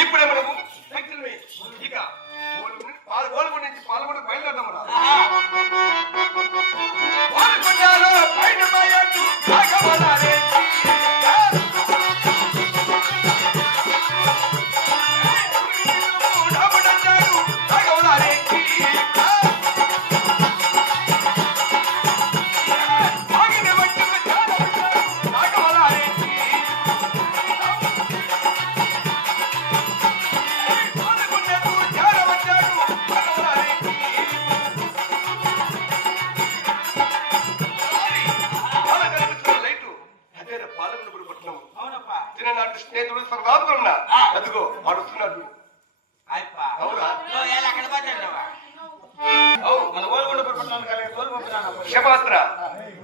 ఇప్పుడే మనము ఇక పాల్గొన నుంచి పాల్గొన బయలుదేరదామరా పాల్గొండాలో బయట బయట సాగవలారే స్నేహితుడు సర్వాపురం అదిగో అడుస్తున్నాడు క్షమాత్ర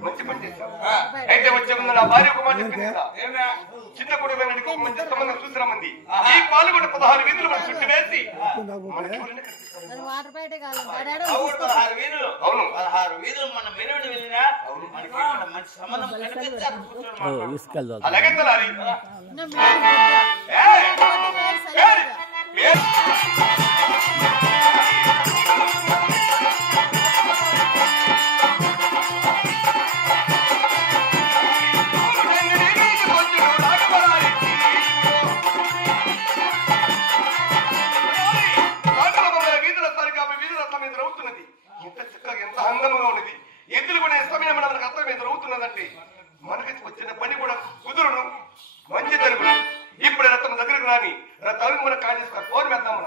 మంచి పని చేశావు. అయితే వచ్చే ముందు నా భార్య ఒక మాట చెప్పింది కదా, చిన్న కొడుకు మంచి సంబంధం చూసిన మంది ఈ పాల్గొండ 16 వీధులు మనం చుట్టూ వేసి అలాగే తలారి ఎంత అందంగా ఉన్నది. ఎద్దులు కూడా సమయం మనకు అర్థం ఎదురవుతున్నదంటే మనకి వచ్చిన పని కూడా కుదురును మంచి జరుగును. ఇప్పుడు రథం దగ్గరకు రాని రథానికి మనం కాజేసుకోవాలి. ఫోన్ వేద్దాం.